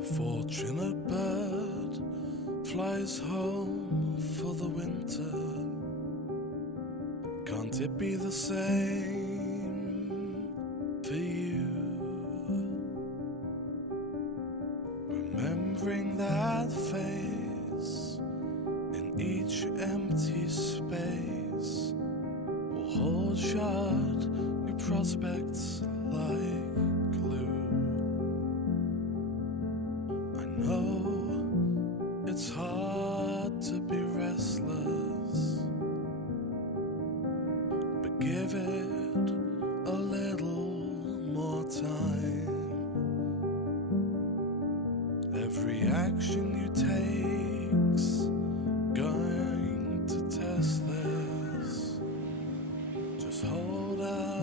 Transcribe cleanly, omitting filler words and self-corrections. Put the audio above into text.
The fortunate bird flies home for the winter. Can't it be the same for you? Remembering that face in each empty space will hold shut your prospects like glue. I know it's hard to be restless, but give it a little more time. Every action you take's going to test this. Just hold out